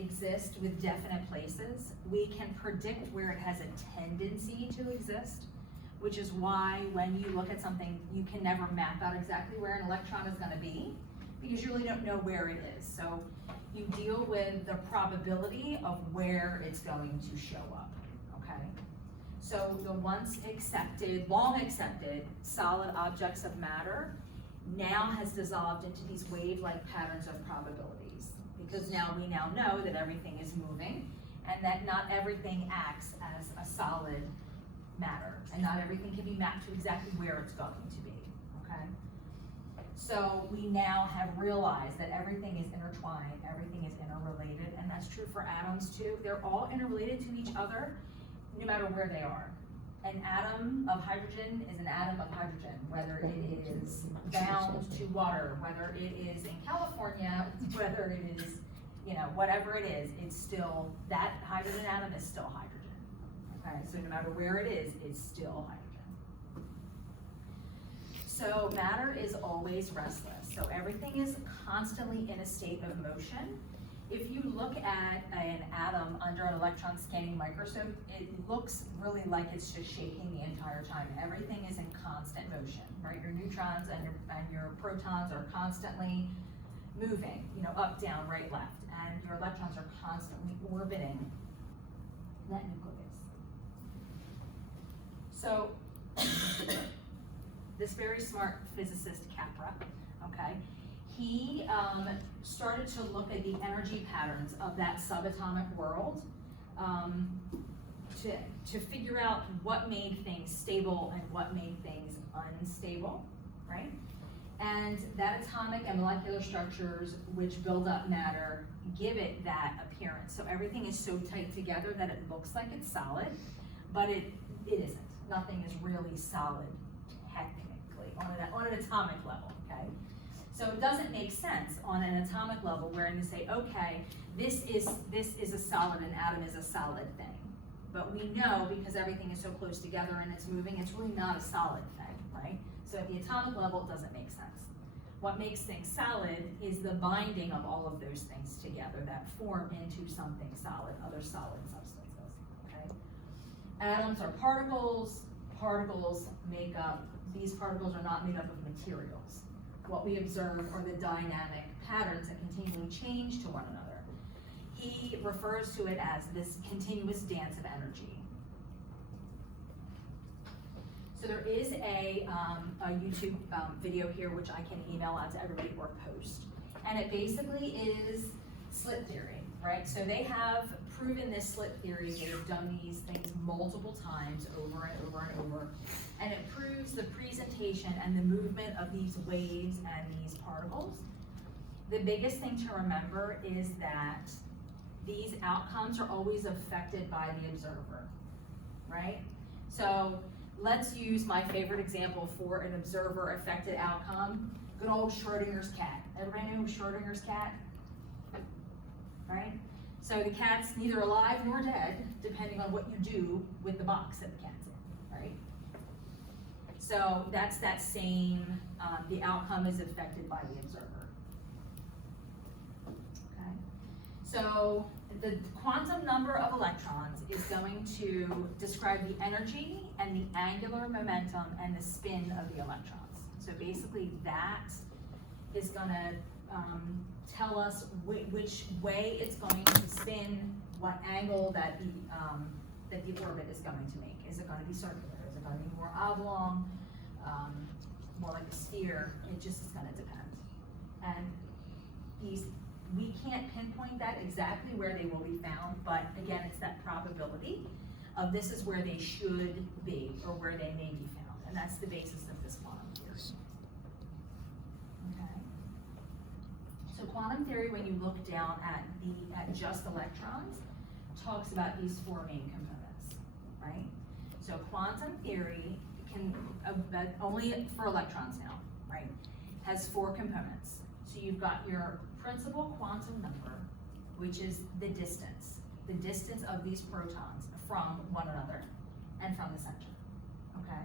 exist with definite places. We can predict where it has a tendency to exist, which is why when you look at something, you can never map out exactly where an electron is going to be, because you really don't know where it is. So you deal with the probability of where it's going to show up, okay? So the once accepted, long accepted, solid objects of matter now has dissolved into these wave-like patterns of probabilities, because now we now know that everything is moving and that not everything acts as a solid matter, and not everything can be mapped to exactly where it's going to be, okay? So we now have realized that everything is intertwined, everything is interrelated, and that's true for atoms too. They're all interrelated to each other, no matter where they are. An atom of hydrogen is an atom of hydrogen, whether it is bound to water, whether it is in California, whether it is, you know, whatever it is, it's still, that hydrogen atom is still hydrogen. Okay, so no matter where it is, it's still hydrogen. So matter is always restless. So everything is constantly in a state of motion. If you look at an atom under an electron scanning microscope, it looks really like it's just shaking the entire time. Everything is in constant motion, right? Your neutrons and your protons are constantly moving, you know, up, down, right, left, and your electrons are constantly orbiting that nucleus. So this very smart physicist, Capra, okay, he started to look at the energy patterns of that subatomic world to figure out what made things stable and what made things unstable, right? And that atomic and molecular structures which build up matter give it that appearance. So everything is so tight together that it looks like it's solid, but it isn't. Nothing is really solid technically on an atomic level, okay? So it doesn't make sense on an atomic level where you say, okay, this is a solid, an atom is a solid thing. But we know, because everything is so close together and it's moving, it's really not a solid thing, right? So at the atomic level, it doesn't make sense. What makes things solid is the binding of all of those things together that form into something solid, other solid substances, okay? Atoms are particles. Particles make up, these particles are not made up of materials. What we observe are the dynamic patterns that continually change to one another. He refers to it as this continuous dance of energy. So there is a YouTube video here which I can email out to everybody or post. And it basically is slit theory, right? So they have proven this slit theory. They've done these things multiple times over and over and over. And it proves the presentation and the movement of these waves and these particles. The biggest thing to remember is that these outcomes are always affected by the observer, right? So let's use my favorite example for an observer affected outcome, good old Schrodinger's cat. Everybody know Schrodinger's cat? Right? So the cat's neither alive nor dead, depending on what you do with the box that the cat's in, right? So that's that same, the outcome is affected by the observer. Okay. So the quantum number of electrons is going to describe the energy and the angular momentum and the spin of the electrons. So basically that is going to tell us which way it's going to spin, what angle that the orbit is going to make. Is it going to be circular? Is it going to be more oblong? More like a sphere? It just is going to depend. And we can't pinpoint that exactly where they will be found, but again, it's that probability of this is where they should be or where they may be found, and that's the basis of this quantum theory. Okay. So quantum theory, when you look down at just electrons, talks about these four main components, right? So quantum theory can only for electrons now, right? Has four components. So you've got your principal quantum number, which is the distance of these protons from one another and from the center, okay?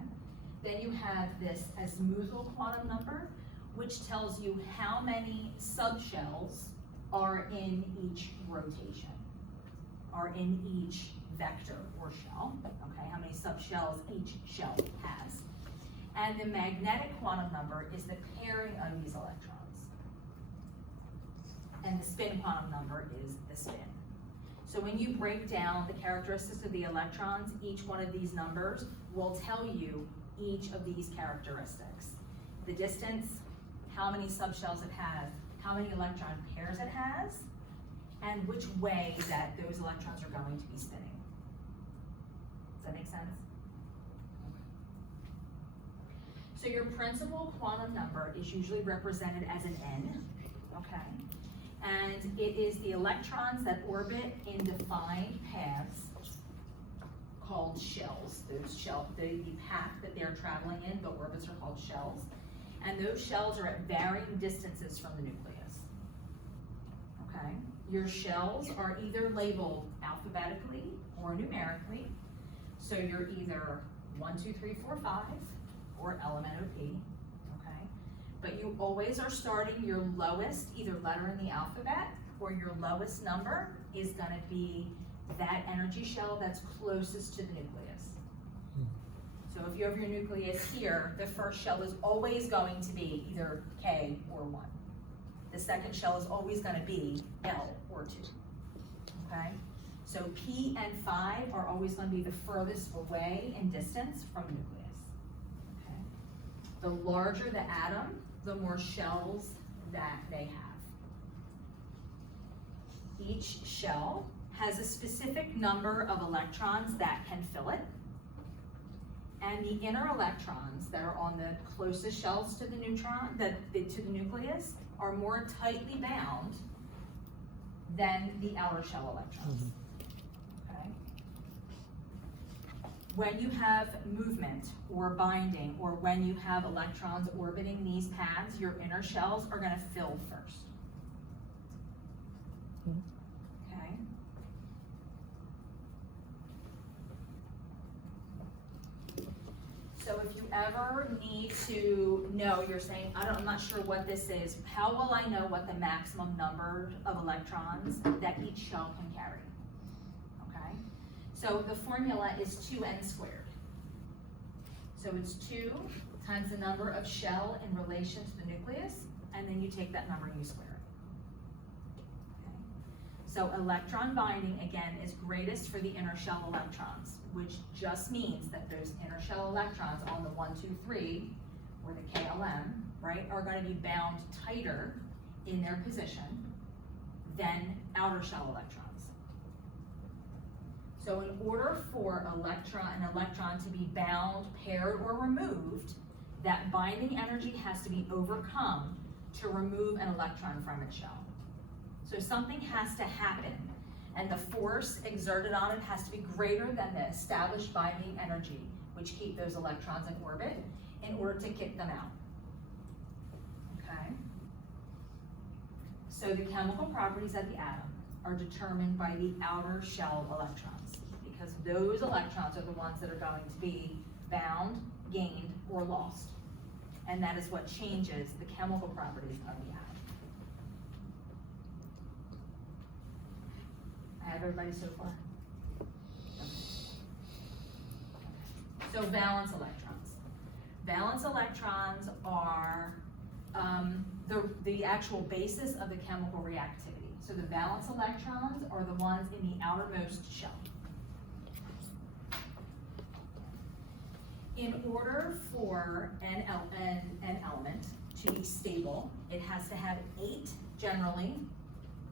Then you have this azimuthal quantum number, which tells you how many subshells are in each rotation, are in each vector or shell, okay, how many subshells each shell has. And the magnetic quantum number is the pairing of these electrons. And the spin quantum number is the spin. So when you break down the characteristics of the electrons, each one of these numbers will tell you each of these characteristics. The distance, how many subshells it has, how many electron pairs it has, and which way that those electrons are going to be spinning. Does that make sense? So your principal quantum number is usually represented as an N, okay? And it is the electrons that orbit in defined paths called shells. Those shells, the path that they're traveling in, the orbits are called shells. And those shells are at varying distances from the nucleus, okay? Your shells are either labeled alphabetically or numerically. So you're either 1, 2, 3, 4, 5, or element OP, okay? But you always are starting your lowest, either letter in the alphabet, or your lowest number is gonna be that energy shell that's closest to the nucleus. So if you have your nucleus here, the first shell is always going to be either K or 1. The second shell is always gonna be L or 2, okay? So P and 5 are always gonna be the furthest away in distance from the nucleus, okay? The larger the atom, the more shells that they have. Each shell has a specific number of electrons that can fill it. And the inner electrons that are on the closest shells to the neutron, to the nucleus, are more tightly bound than the outer shell electrons. Okay? When you have movement or binding, or when you have electrons orbiting these paths, your inner shells are going to fill first. Okay? So if you ever need to know, you're saying, I'm not sure what this is, how will I know what the maximum number of electrons that each shell can carry? Okay, so the formula is 2n squared. So it's 2 times the number of shell in relation to the nucleus, and then you take that number and you square it. Okay. So electron binding, again, is greatest for the inner shell electrons, which just means that those inner shell electrons on the 1, 2, 3, or the KLM, right, are going to be bound tighter in their position than outer shell electrons. So in order for an electron to be bound, paired, or removed, that binding energy has to be overcome to remove an electron from its shell. So something has to happen, and the force exerted on it has to be greater than the established binding energy, which keep those electrons in orbit, in order to kick them out. Okay? So the chemical properties of the atom are determined by the outer shell electrons, because those electrons are the ones that are going to be bound, gained, or lost. And that is what changes the chemical properties of the atom. I have everybody so far? Okay. So valence electrons. Valence electrons are the actual basis of the chemical reactivity. So the valence electrons are the ones in the outermost shell. In order for an element to be stable, it has to have 8 generally.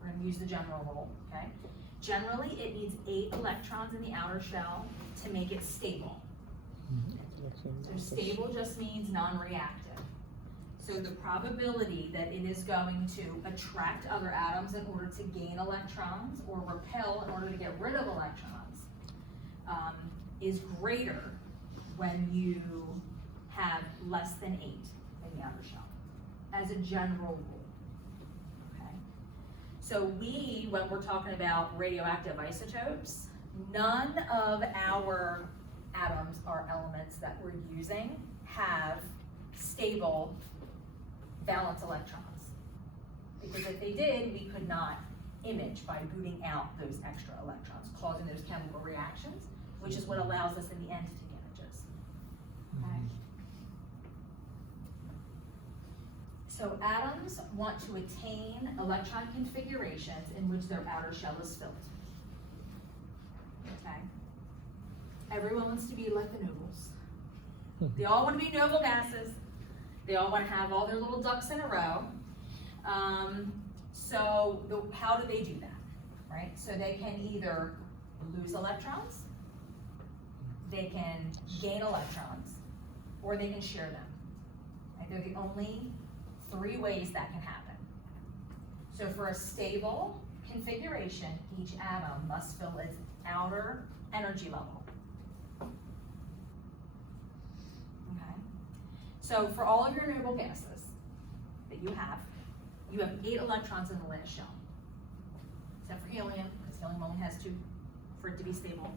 We're going to use the general rule, okay? Generally, it needs 8 electrons in the outer shell to make it stable. So stable just means non-reactive. So the probability that it is going to attract other atoms in order to gain electrons, or repel in order to get rid of electrons, is greater when you have less than 8 in the outer shell, as a general rule. Okay. So when we're talking about radioactive isotopes, none of our atoms or elements that we're using have stable valence electrons. Because if they did, we could not image by booting out those extra electrons, causing those chemical reactions, which is what allows us in the end to take images. Okay. So atoms want to attain electron configurations in which their outer shell is filled. Okay. Everyone wants to be like the nobles. They all want to be noble gases. They all want to have all their little ducks in a row. How do they do that, right? So they can either lose electrons, they can gain electrons, or they can share them. Right? They're the only 3 ways that can happen. So for a stable configuration, each atom must fill its outer energy level. Okay. So for all of your noble gases that you have 8 electrons in the last shell. Except for helium, because helium only has 2 for it to be stable.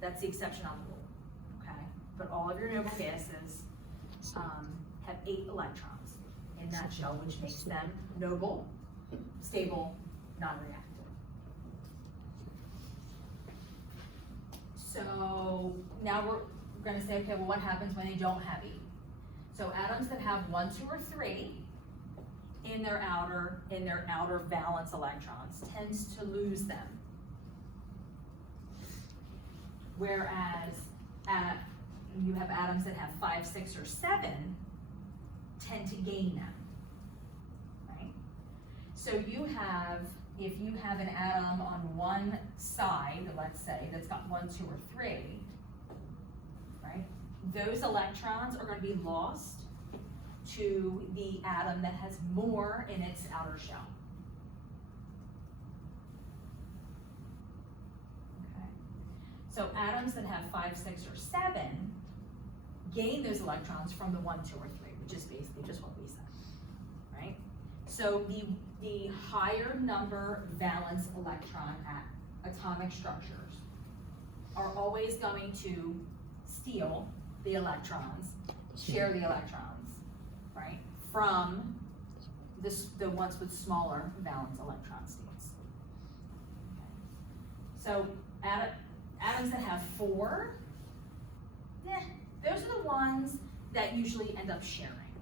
That's the exception on the rule. Okay. But all of your noble gases have 8 electrons in that shell, which makes them noble, stable, non-reactive. So now we're going to say, okay, well, what happens when they don't have 8? So atoms that have 1, 2, or 3 in their outer valence electrons tends to lose them. Whereas you have atoms that have 5, 6, or 7 tend to gain them, right? So if you have an atom on one side, let's say, that's got 1, 2, or 3, right? Those electrons are going to be lost to the atom that has more in its outer shell. Okay. So atoms that have 5, 6, or 7 gain those electrons from the 1, 2, or 3, which is basically just what we said, right? So the higher number valence electron atomic structures are always going to steal the electrons, share the electrons, right, from the ones with smaller valence electron states. Okay. So atoms that have 4, those are the ones that usually end up sharing,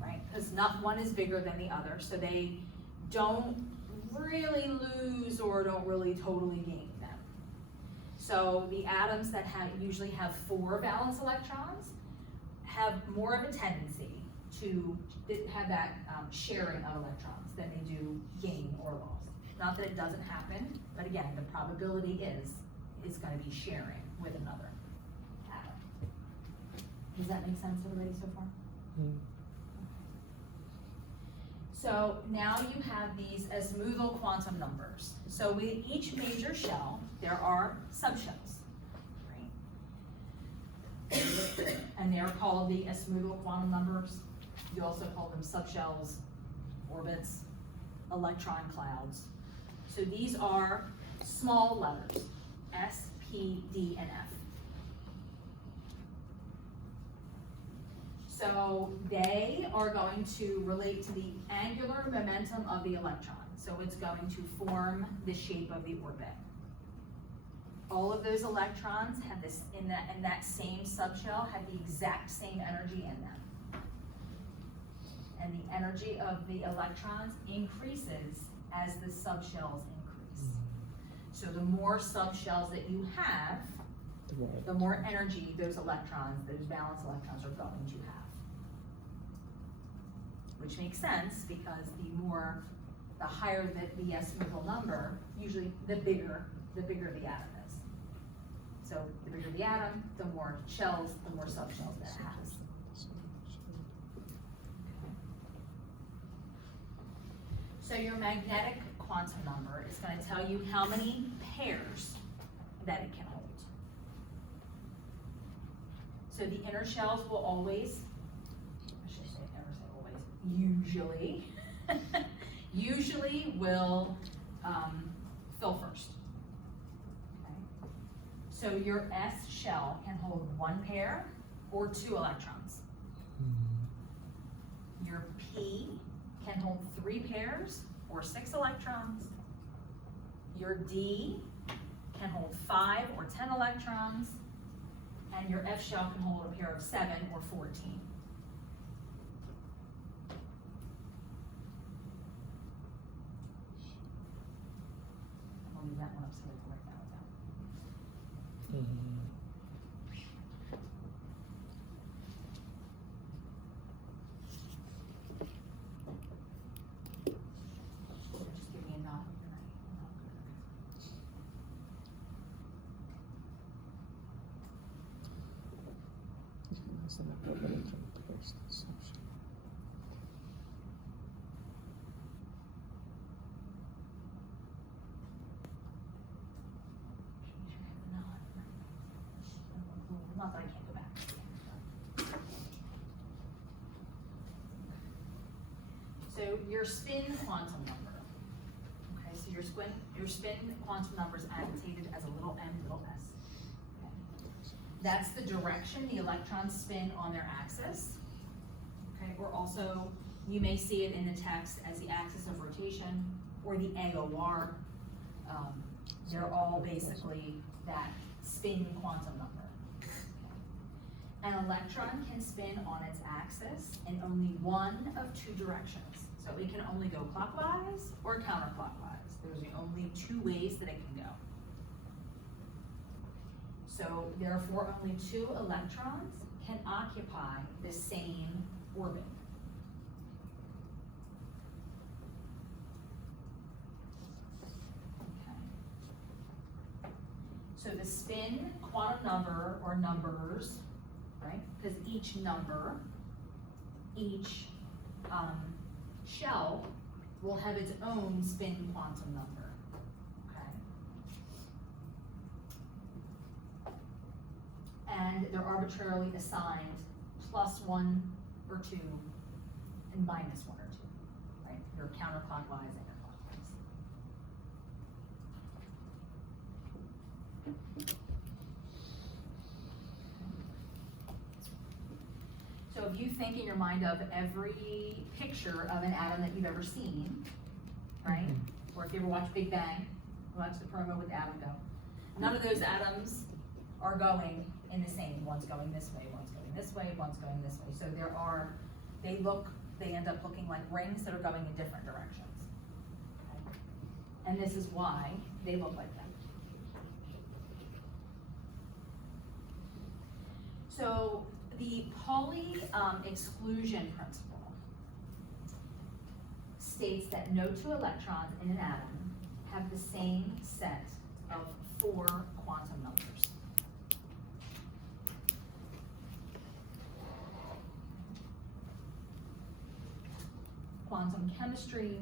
right? Because not one is bigger than the other, so they don't really lose or don't really totally gain them. So the atoms that usually have 4 valence electrons have more of a tendency to have that sharing of electrons than they do gain or loss. Not that it doesn't happen, but again, the probability is going to be sharing with another atom. Does that make sense to everybody so far? Mm. So now you have these azimuthal quantum numbers. So with each major shell, there are subshells, right? And they're called the azimuthal quantum numbers. You also call them subshells, orbits, electron clouds. So these are small letters, S, P, D, and F. So they are going to relate to the angular momentum of the electron. So it's going to form the shape of the orbit. All of those electrons have this in that same subshell have the exact same energy in them. And the energy of the electrons increases as the subshells increase. So the more subshells that you have, the more energy those electrons, those valence electrons, are going to have. Which makes sense because the higher the azimuthal number, usually the bigger the atom is. So the bigger the atom, the more shells, the more subshells that it has. So your magnetic quantum number is going to tell you how many pairs that it can hold. So the inner shells will always, usually will fill first. Okay. So your S shell can hold 1 pair or 2 electrons. Your P can hold 3 pairs or 6 electrons. Your D can hold 5 or 10 electrons, and your F shell can hold a pair of 7 or 14. I'll leave that one up so we can write that one down. Just give me a nod. Not that I can't go back. So your spin quantum number. Okay, so your spin quantum number is annotated as a little m, little s. Okay. That's the direction the electrons spin on their axis. Okay, or also you may see it in the text as the axis of rotation or the AOR. They're all basically that spin quantum number. An electron can spin on its axis in only one of 2 directions. So it can only go clockwise or counterclockwise. Those are the only 2 ways that it can go. So therefore, only 2 electrons can occupy the same orbit. Okay. So the spin quantum number or numbers, right? Because each number, each shell will have its own spin quantum number, okay? And they're arbitrarily assigned +1 or 2 and -1 or 2, right? They're counterclockwise and clockwise. So if you think in your mind of every picture of an atom that you've ever seen, right? Or if you ever watch Big Bang, watch the promo with the atom go. None of those atoms are going in the same. One's going this way, one's going this way, one's going this way. So they end up looking like rings that are going in different directions. Okay? And this is why they look like that. So the Pauli exclusion principle states that no 2 electrons in an atom have the same set of 4 quantum numbers. Quantum chemistry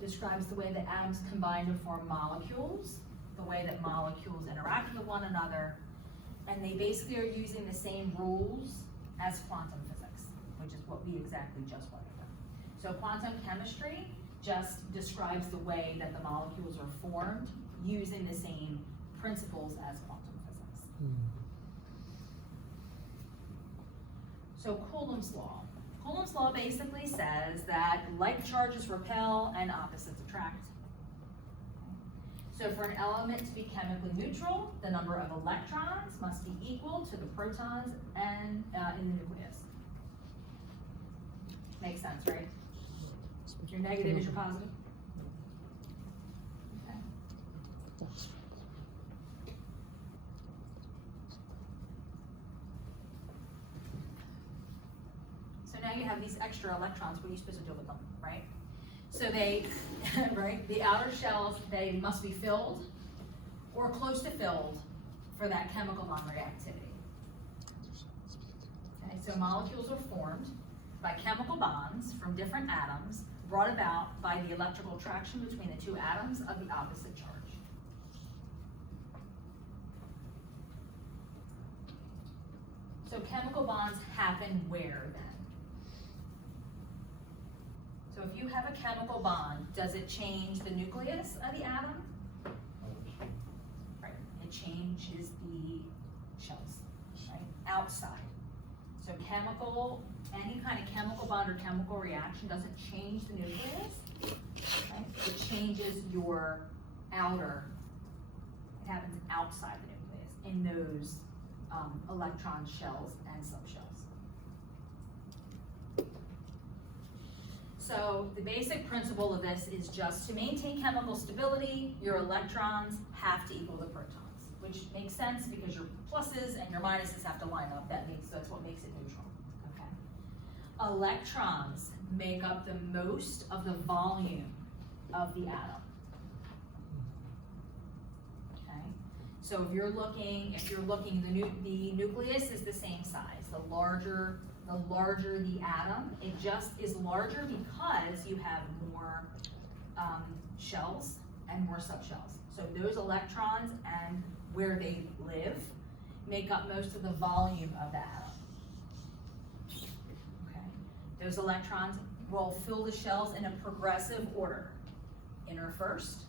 describes the way that atoms combine to form molecules, the way that molecules interact with one another, and they basically are using the same rules as quantum physics, which is what we exactly just went over. So quantum chemistry just describes the way that the molecules are formed using the same principles as quantum physics. So Coulomb's law. Coulomb's law basically says that like charges repel and opposites attract. So for an element to be chemically neutral, the number of electrons must be equal to the protons and in the nucleus. Makes sense, right? Your negative is your positive. Okay. So now you have these extra electrons. What are you supposed to do with them, right? So they, right, the outer shells, they must be filled or close to filled for that chemical bond reactivity. Okay, so molecules are formed by chemical bonds from different atoms brought about by the electrical attraction between the 2 atoms of the opposite charge. So chemical bonds happen where then? So if you have a chemical bond, does it change the nucleus of the atom? Right, it changes the shells, right, outside. So chemical any kind of chemical bond or chemical reaction doesn't change the nucleus, okay? It changes your outer, it happens outside the nucleus in those electron shells and subshells. So the basic principle of this is just to maintain chemical stability, your electrons have to equal the protons, which makes sense because your pluses and your minuses have to line up. That's what makes it neutral. Okay. Electrons make up the most of the volume of the atom. Okay. So if you're looking, the nucleus is the same size. The larger the atom, it just is larger because you have more shells and more subshells. So those electrons and where they live make up most of the volume of the atom. Okay. Those electrons will fill the shells in a progressive order. Inner first,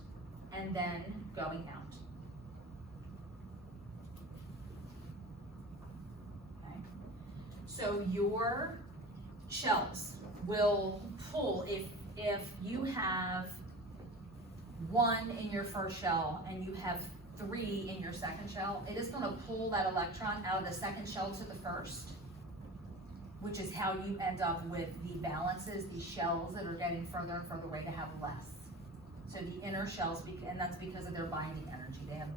and then going out. So your shells will pull, if you have 1 in your first shell and you have 3 in your second shell, it is going to pull that electron out of the second shell to the first, which is how you end up with the balances, these shells that are getting further and further away to have less. So the inner shells, and that's because of their binding energy. They have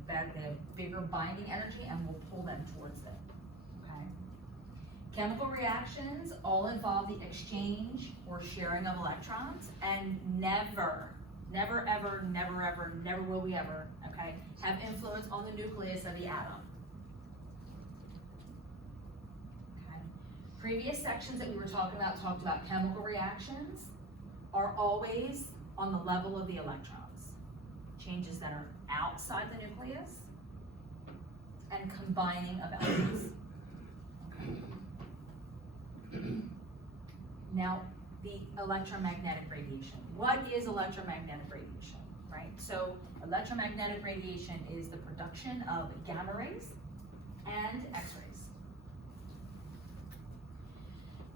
bigger binding energy and will pull them towards it. Chemical reactions all involve the exchange or sharing of electrons, and never will we ever, okay, have influence on the nucleus of the atom. Okay. Previous sections that we were talking about talked about chemical reactions are always on the level of the electrons. Changes that are outside the nucleus and combining of elements. Now, the electromagnetic radiation. What is electromagnetic radiation, right? So electromagnetic radiation is the production of gamma rays and X-rays.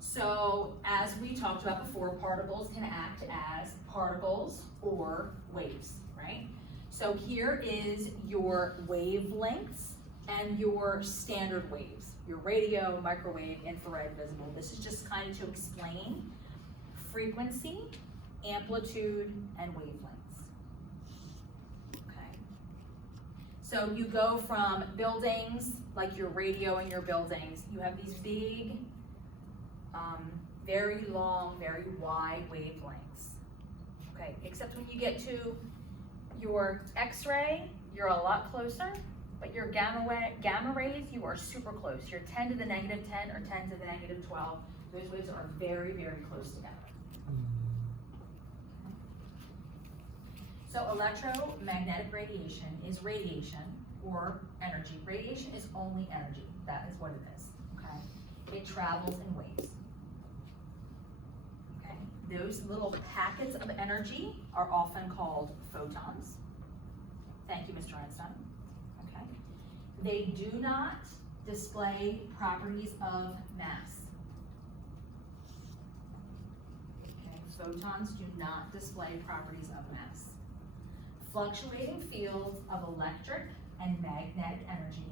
So as we talked about before, particles can act as particles or waves, right? So here is your wavelengths and your standard waves. Your radio, microwave, infrared, visible. This is just kind of to explain frequency, amplitude, and wavelengths. Okay. So you go from buildings, like your radio in your buildings, you have these big, very long, very wide wavelengths. Okay, except when you get to your X-ray, you're a lot closer. But your gamma rays, you are super close. You're 10 to the negative 10 or 10 to the negative 12. Those waves are very, very close together. So electromagnetic radiation is radiation or energy. Radiation is only energy. That is what it is, okay? It travels in waves. Okay, those little packets of energy are often called photons. Thank you, Mr. Einstein. They do not display properties of mass. Okay, photons do not display properties of mass. Fluctuating fields of electric and magnetic energy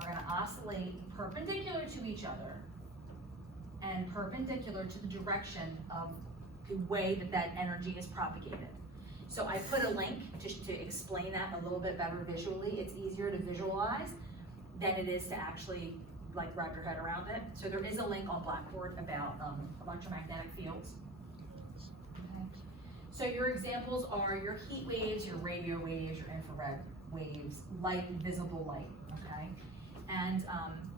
are going to oscillate perpendicular to each other and perpendicular to the direction of the way that that energy is propagated. So I put a link just to explain that a little bit better visually. It's easier to visualize than it is to actually like wrap your head around it. So there is a link on Blackboard about electromagnetic fields. Okay. So your examples are your heat waves, your radio waves, your infrared waves, light, visible light, okay? And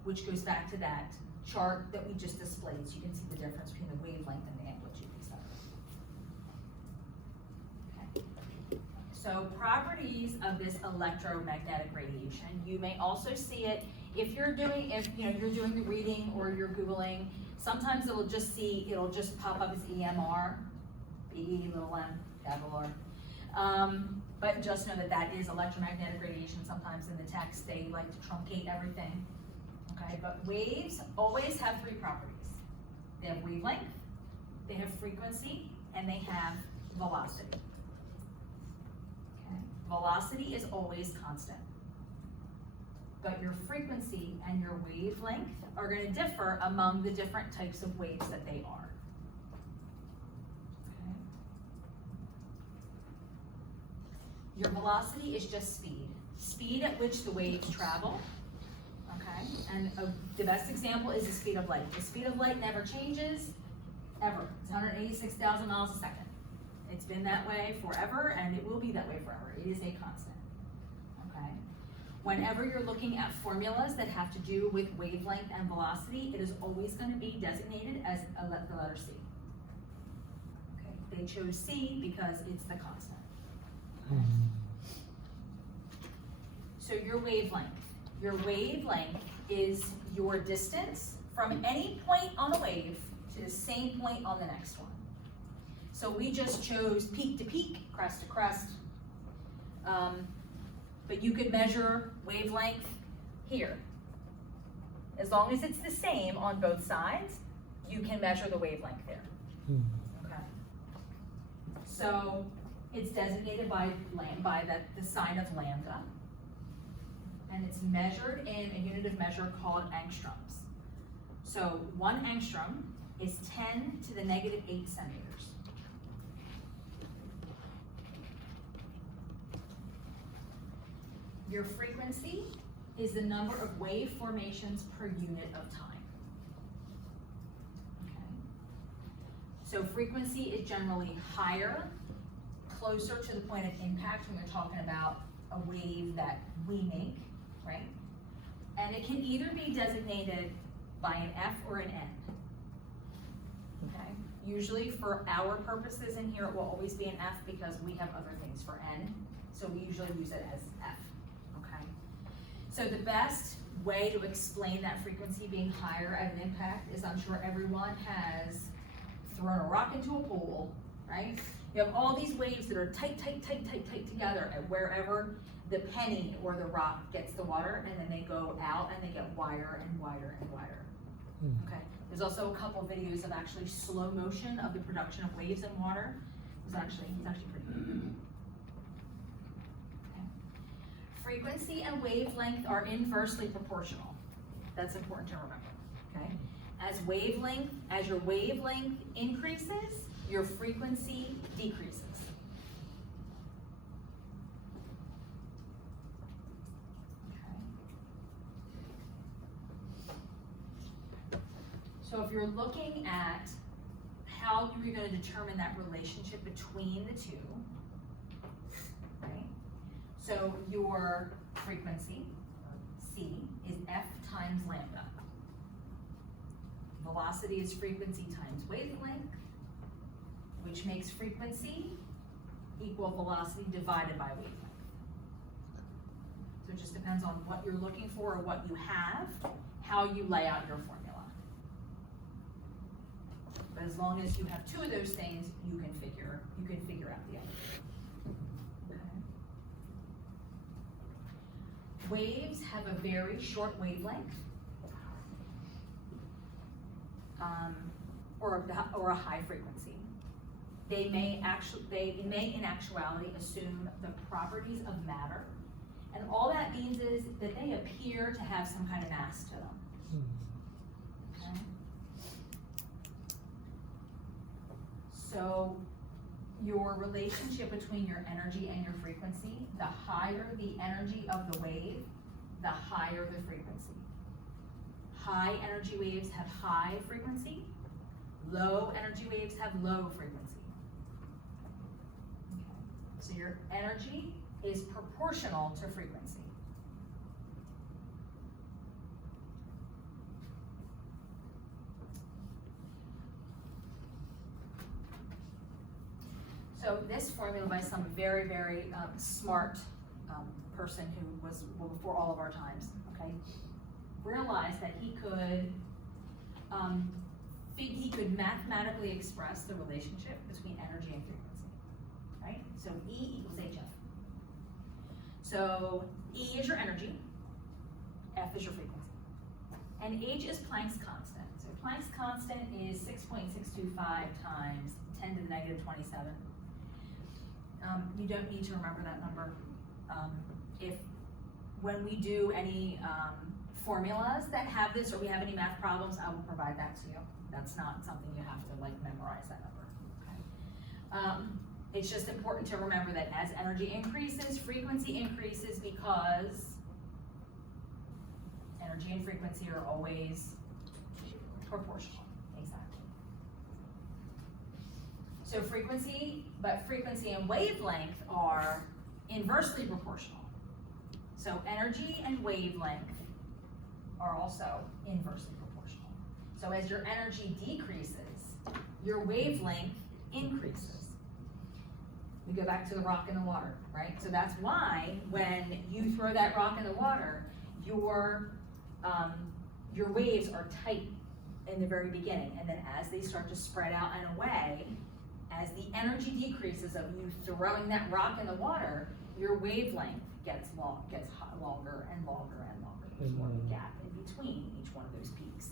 which goes back to that chart that we just displayed, so you can see the difference between the wavelength and the amplitude, etc. So properties of this electromagnetic radiation, you may also see it if you're doing the reading or you're Googling. Sometimes it'll just pop up as EMR, E little m, capital R. But just know that that is electromagnetic radiation. Sometimes in the text they like to truncate everything. Okay, but waves always have 3 properties. They have wavelength, they have frequency, and they have velocity. Okay. Velocity is always constant. But your frequency and your wavelength are going to differ among the different types of waves that they are. Okay. Your velocity is just speed at which the waves travel. Okay, and the best example is the speed of light. The speed of light never changes, ever. It's 186,000 miles a second. It's been that way forever, and it will be that way forever. It is a constant. Okay. Whenever you're looking at formulas that have to do with wavelength and velocity, it is always going to be designated as the letter C. Okay. They chose C because it's the constant. Okay. So your wavelength. Your wavelength is your distance from any point on the wave to the same point on the next one. So we just chose peak to peak, crest to crest. But you could measure wavelength here. As long as it's the same on both sides, you can measure the wavelength there. Okay. So it's designated by the sign of lambda. And it's measured in a unit of measure called angstroms. So 1 angstrom is 10 to the negative 8 centimeters. Your frequency is the number of wave formations per unit of time. Okay. So frequency is generally higher, closer to the point of impact when you're talking about a wave that we make. Right? And it can either be designated by an F or an N. Okay? Usually for our purposes in here, it will always be an F because we have other things for N. So we usually use it as F. Okay? So the best way to explain that frequency being higher at an impact is, I'm sure everyone has thrown a rock into a pool, right? You have all these waves that are tight together at wherever the penny or the rock gets the water, and then they go out and they get wider and wider and wider. Okay. There's also a couple of videos of actually slow motion of the production of waves in water. It's actually pretty good. Okay. Frequency and wavelength are inversely proportional. That's important to remember. Okay. As your wavelength increases, your frequency decreases. So if you're looking at how you're going to determine that relationship between the two, right? So your frequency, C, is F times lambda. Velocity is frequency times wavelength, which makes frequency equal velocity divided by wavelength. So it just depends on what you're looking for or what you have, how you lay out your formula. But as long as you have two of those things, you can figure out the other. Okay. Waves have a very short wavelength, or a high frequency. They may in actuality assume the properties of matter, and all that means is that they appear to have some kind of mass to them. Okay. So your relationship between your energy and your frequency, the higher the energy of the wave, the higher the frequency. High energy waves have high frequency. Low energy waves have low frequency. Okay. So your energy is proportional to frequency. So this formula by some very, very smart person who was before all of our times, okay, realized that he could mathematically express the relationship between energy and frequency, right? So E equals HF. So E is your energy, F is your frequency. And H is Planck's constant. So So Planck's constant is 6.625 times 10 to the negative 27. You don't need to remember that number. When we do any formulas that have this, or we have any math problems, I will provide that to you. That's not something you have to like memorize that number. Okay. It's just important to remember that as energy increases, frequency increases, because energy and frequency are always proportional. Exactly. So frequency and wavelength are inversely proportional. So energy and wavelength are also inversely proportional. So as your energy decreases, your wavelength increases. We go back to the rock in the water, right? So that's why when you throw that rock in the water, your waves are tight in the very beginning, and then as they start to spread out and away, as the energy decreases of you throwing that rock in the water, your wavelength gets longer and longer and longer. There's more of a gap in between each one of those peaks.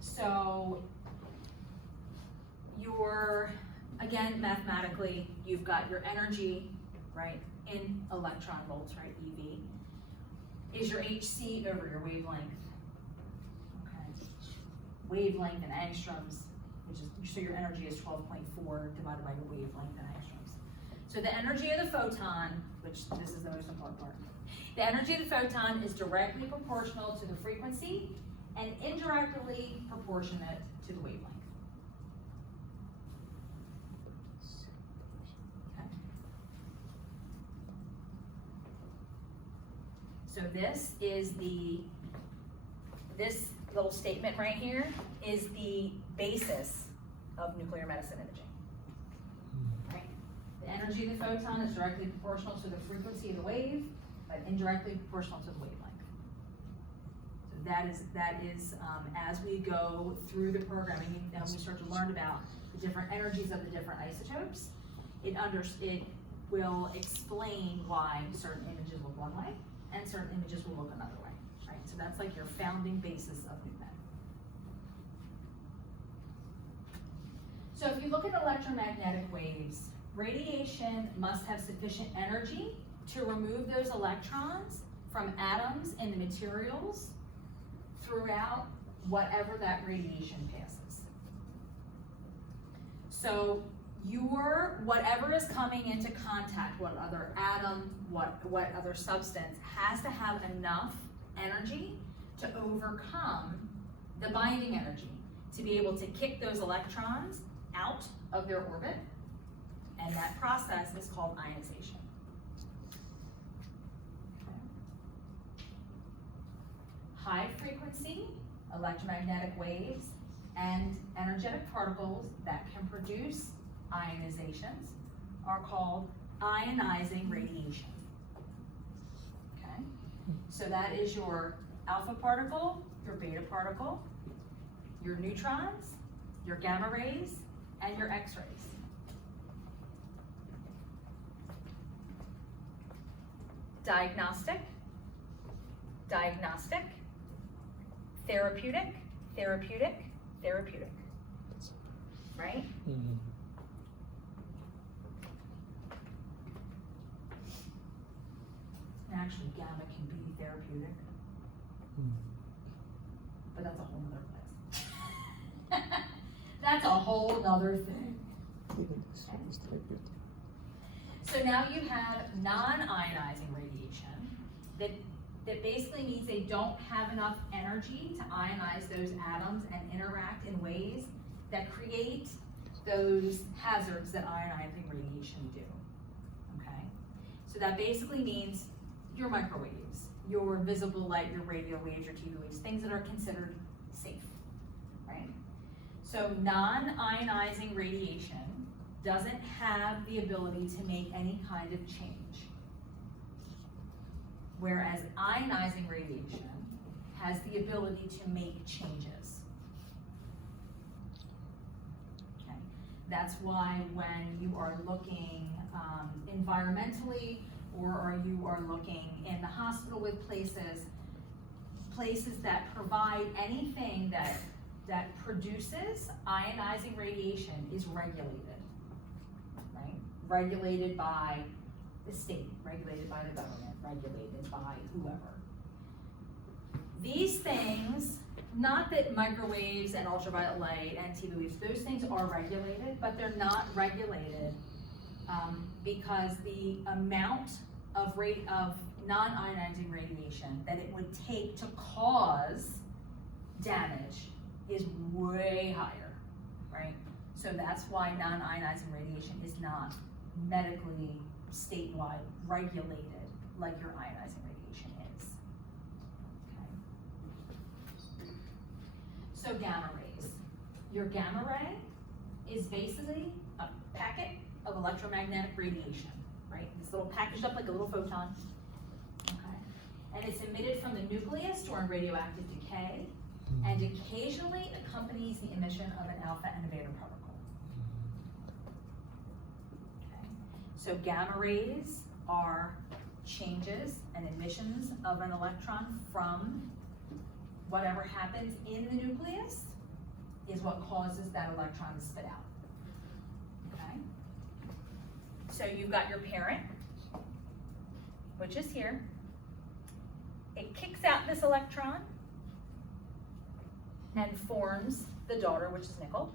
So again, mathematically, you've got your energy, right, in electron volts, right, EV, is your HC over your wavelength. Okay. Wavelength in angstroms, so your energy is 12.4 divided by your wavelength in angstroms. So the energy of the photon, which this is the most important part, the energy of the photon is directly proportional to the frequency and indirectly proportionate to the wavelength. Okay. So this little statement right here is the basis of nuclear medicine imaging. Right? The energy of the photon is directly proportional to the frequency of the wave, but indirectly proportional to the wavelength. That is as we go through the programming, and we start to learn about the different energies of the different isotopes, it will explain why certain images look one way and certain images will look another way, right? So that's like your founding basis of nuclear. So if you look at electromagnetic waves, radiation must have sufficient energy to remove those electrons from atoms in the materials throughout whatever that radiation passes. So whatever is coming into contact, what other atom, what other substance, has to have enough energy to overcome the binding energy to be able to kick those electrons out of their orbit, and that process is called ionization. High frequency electromagnetic waves and energetic particles that can produce ionizations are called ionizing radiation. Okay, so that is your alpha particle, your beta particle, your neutrons, your gamma rays, and your X-rays. Diagnostic, therapeutic, right? Mm-hmm. And actually, gamma can be therapeutic, but that's a whole nother place. That's a whole nother thing. Okay. So now you have non-ionizing radiation that basically means they don't have enough energy to ionize those atoms and interact in ways that create those hazards that ionizing radiation do. Okay? So that basically means your microwaves, your visible light, your radio waves, your TV waves, things that are considered safe, right? So non-ionizing radiation doesn't have the ability to make any kind of change. Whereas ionizing radiation has the ability to make changes. Okay. That's why when you are looking environmentally, or you are looking in the hospital with places that provide anything that produces ionizing radiation is regulated, right? Regulated by the state, regulated by the government, regulated by whoever. These things, not that microwaves and ultraviolet light and TV waves, those things are regulated, but they're not regulated because the amount of non-ionizing radiation that it would take to cause damage is way higher, right? So that's why non-ionizing radiation is not medically statewide regulated like your ionizing radiation is. Okay. So gamma rays. Your gamma ray is basically a packet of electromagnetic radiation, right? It's little packaged up like a little photon. Okay. And it's emitted from the nucleus during radioactive decay, and occasionally accompanies the emission of an alpha and a beta particle. Okay. So gamma rays are changes and emissions of an electron from whatever happens in the nucleus is what causes that electron to spit out. Okay. So you've got your parent, which is here. It kicks out this electron and forms the daughter, which is nickel.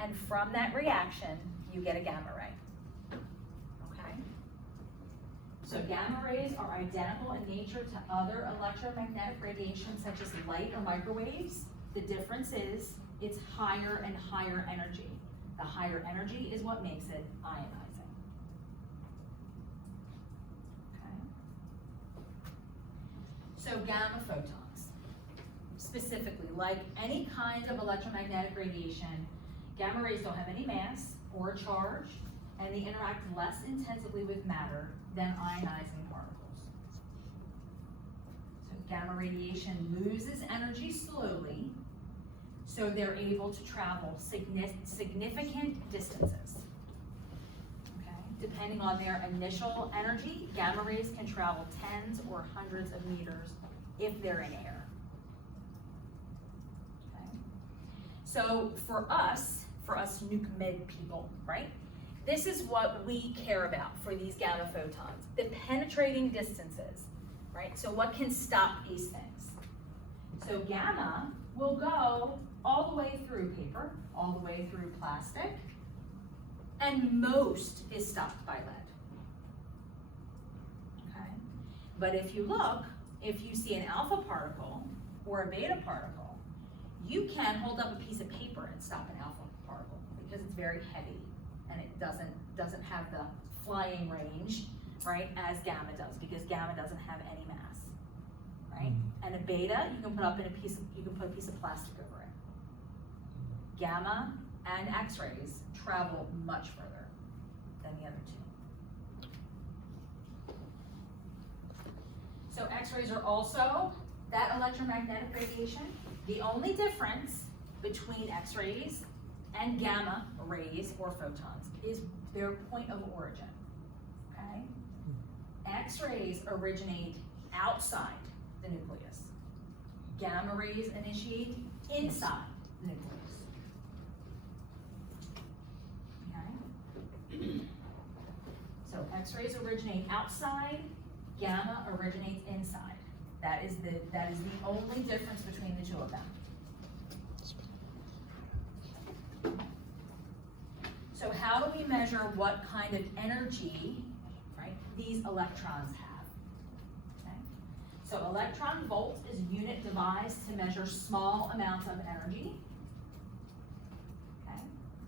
And from that reaction, you get a gamma ray. Okay? So gamma rays are identical in nature to other electromagnetic radiation, such as light or microwaves. The difference is it's higher and higher energy. The higher energy is what makes it ionizing. Okay? So gamma photons. Specifically, like any kind of electromagnetic radiation, gamma rays don't have any mass or charge, and they interact less intensively with matter than ionizing particles. So gamma radiation loses energy slowly, so they're able to travel significant distances. Okay? Depending on their initial energy, gamma rays can travel tens or hundreds of meters if they're in air. So for us nuke med people, right? This is what we care about for these gamma photons, the penetrating distances, right? So what can stop these things? So gamma will go all the way through paper, all the way through plastic, and most is stopped by lead. Okay? But if you look, if you see an alpha particle or a beta particle, you can hold up a piece of paper and stop an alpha particle because it's very heavy and it doesn't have the flying range, right, as gamma does, because gamma doesn't have any mass, right? And a beta you can put a piece of plastic over it. Gamma and X-rays travel much further than the other two. So X-rays are also that electromagnetic radiation. The only difference between X-rays and gamma rays or photons is their point of origin, okay? X-rays originate outside the nucleus. Gamma rays initiate inside the nucleus, okay? So X-rays originate outside, gamma originates inside. That is the only difference between the two of them. So how do we measure what kind of energy, right, these electrons have? Okay. So electron volt is a unit devised to measure small amounts of energy. Okay.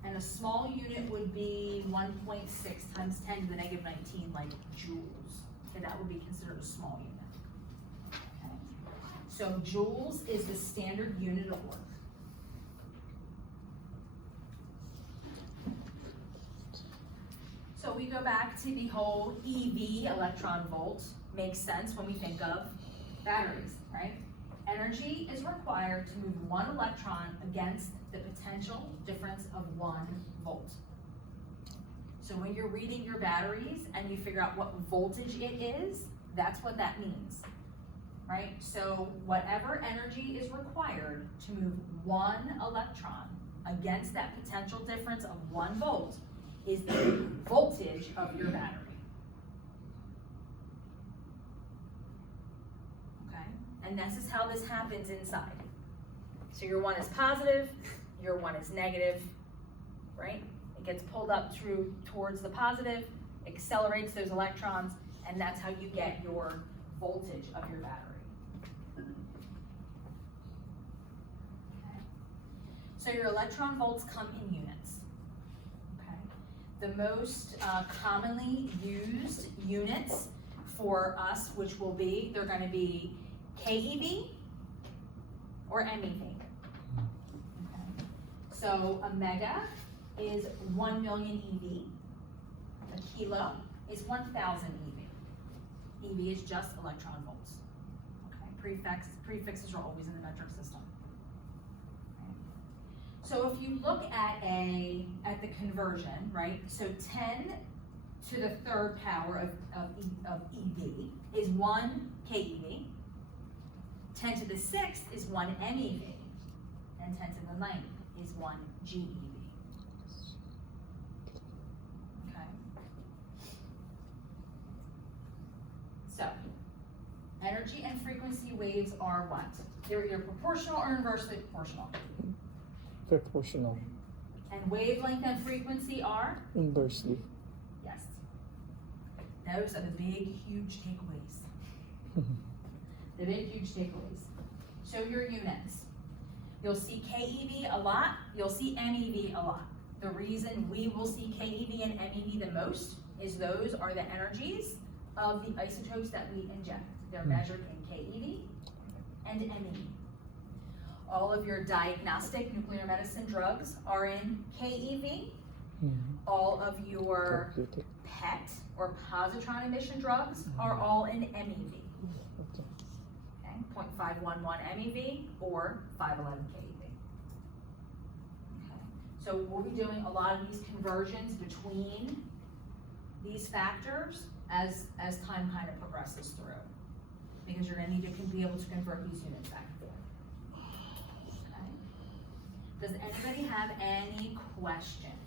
And a small unit would be 1.6 times 10 to the negative 19, like joules. Okay, that would be considered a small unit. So joules is the standard unit of work. So we go back to the whole EV, electron volt, makes sense when we think of batteries, right? Energy is required to move one electron against the potential difference of 1 volt. So when you're reading your batteries and you figure out what voltage it is, that's what that means, right? So whatever energy is required to move one electron against that potential difference of 1 volt is the voltage of your battery. Okay, and this is how this happens inside. So your 1 is positive, your 1 is negative, right? It gets pulled up towards the positive, accelerates those electrons, and that's how you get your voltage of your battery. Okay. So your electron volts come in units. Okay. The most commonly used units for us, which will be, they're going to be keV or MeV. Okay. So a mega is 1 million EV. A kilo is 1,000 EV. EV is just electron volts. Okay. Prefixes are always in the metric system. Okay. So if you look at the conversion, right? So 10 to the third power of EV is 1 keV. 10 to the 6th is 1 MeV. And 10 to the 9th is 1 GeV. So, energy and frequency waves are what? They're either proportional or inversely proportional. Proportional. And wavelength and frequency are? Inversely. Yes. Those are the big, huge takeaways. The big, huge takeaways. So your units. You'll see keV a lot, you'll see MeV a lot. The reason we will see keV and MeV the most is those are the energies of the isotopes that we inject. They're measured in keV and MeV. All of your diagnostic nuclear medicine drugs are in keV. All of your PET or positron emission drugs are all in MeV. Okay, 0.511 MeV or 511 keV. Okay. So we'll be doing a lot of these conversions between these factors as time kind of progresses through, because you're going to need to be able to convert these units back and forth. Okay. Does anybody have any questions?